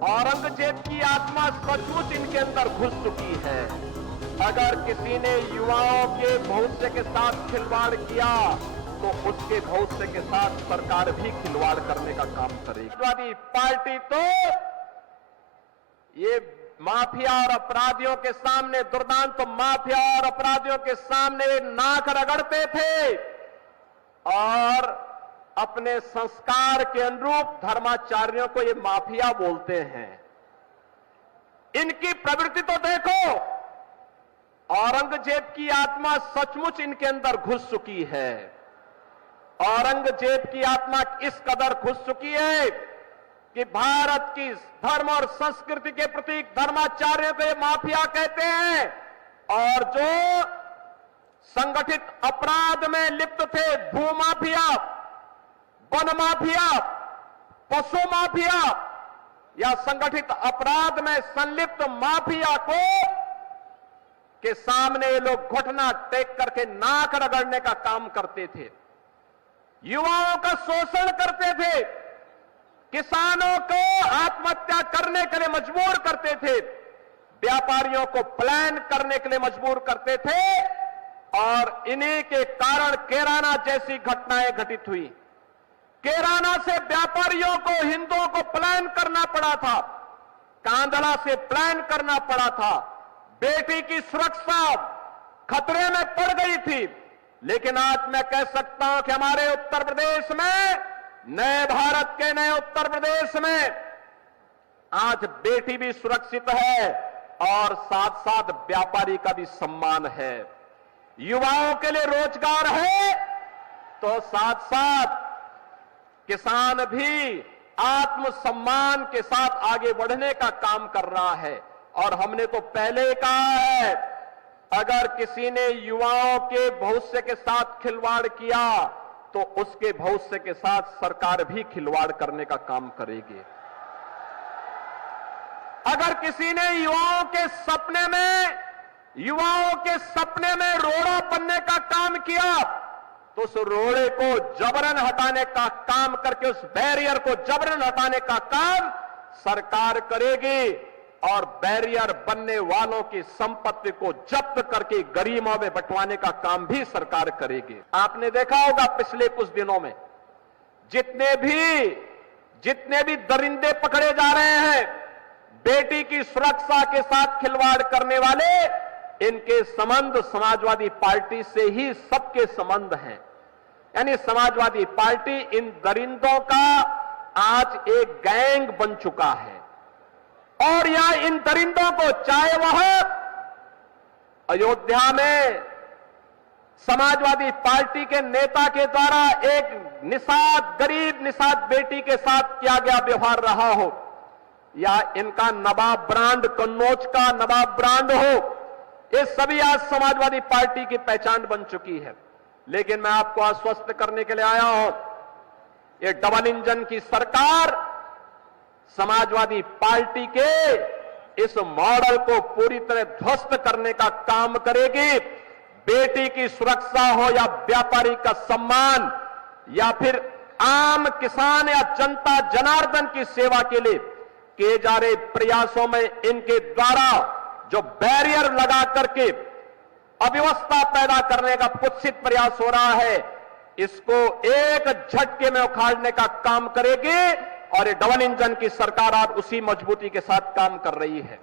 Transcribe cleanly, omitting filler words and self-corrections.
औरंगजेब की आत्मा सचमुच इनके अंदर घुस चुकी है। अगर किसी ने युवाओं के भविष्य के साथ खिलवाड़ किया तो उसके भविष्य के साथ सरकार भी खिलवाड़ करने का काम करेगी। समाजवादी पार्टी तो ये माफिया और अपराधियों के सामने, दुर्दांत माफिया और अपराधियों के सामने नाक रगड़ते थे और अपने संस्कार के अनुरूप धर्माचार्यों को ये माफिया बोलते हैं। इनकी प्रवृत्ति तो देखो, औरंगजेब की आत्मा सचमुच इनके अंदर घुस चुकी है। औरंगजेब की आत्मा इस कदर घुस चुकी है कि भारत की धर्म और संस्कृति के प्रतीक धर्माचार्यों को ये माफिया कहते हैं और जो संगठित अपराध में लिप्त थे, भूमाफिया, वन माफिया, पशु माफिया या संगठित अपराध में संलिप्त माफिया को के सामने ये लोग घुटना टेक करके नाक रगड़ने का काम करते थे, युवाओं का शोषण करते थे, किसानों को आत्महत्या करने के लिए मजबूर करते थे, व्यापारियों को प्लान करने के लिए मजबूर करते थे और इन्हीं के कारण कैराना जैसी घटनाएं घटित हुई। कैराना से व्यापारियों को, हिंदुओं को प्लान करना पड़ा था, कांधला से प्लान करना पड़ा था, बेटी की सुरक्षा खतरे में पड़ गई थी। लेकिन आज मैं कह सकता हूं कि हमारे उत्तर प्रदेश में, नए भारत के नए उत्तर प्रदेश में आज बेटी भी सुरक्षित है और साथ साथ व्यापारी का भी सम्मान है, युवाओं के लिए रोजगार है, तो साथ साथ किसान भी आत्मसम्मान के साथ आगे बढ़ने का काम कर रहा है। और हमने तो पहले ही कहा है, अगर किसी ने युवाओं के भविष्य के साथ खिलवाड़ किया तो उसके भविष्य के साथ सरकार भी खिलवाड़ करने का काम करेगी। अगर किसी ने युवाओं के सपने में रोड़ा बनने का काम किया तो उस रोड़े को जबरन हटाने का काम करके, उस बैरियर को जबरन हटाने का काम सरकार करेगी और बैरियर बनने वालों की संपत्ति को जब्त करके गरीबों में बंटवाने का काम भी सरकार करेगी। आपने देखा होगा पिछले कुछ दिनों में जितने भी दरिंदे पकड़े जा रहे हैं, बेटी की सुरक्षा के साथ खिलवाड़ करने वाले, इनके संबंध समाजवादी पार्टी से ही सबके संबंध हैं। यानी समाजवादी पार्टी इन दरिंदों का आज एक गैंग बन चुका है और यहां इन दरिंदों को, चाहे वह अयोध्या में समाजवादी पार्टी के नेता के द्वारा एक गरीब निषाद बेटी के साथ किया गया व्यवहार रहा हो, या इनका नवाब ब्रांड, कन्नौज का नवाब ब्रांड हो, ये सभी आज समाजवादी पार्टी की पहचान बन चुकी है। लेकिन मैं आपको आश्वस्त करने के लिए आया हूं, ये डबल इंजन की सरकार समाजवादी पार्टी के इस मॉडल को पूरी तरह ध्वस्त करने का काम करेगी। बेटी की सुरक्षा हो या व्यापारी का सम्मान या फिर आम किसान या जनता जनार्दन की सेवा के लिए किए जा रहे प्रयासों में इनके द्वारा जो बैरियर लगा करके अव्यवस्था पैदा करने का कुत्सित प्रयास हो रहा है, इसको एक झटके में उखाड़ने का काम करेगी और ये डबल इंजन की सरकार आज उसी मजबूती के साथ काम कर रही है।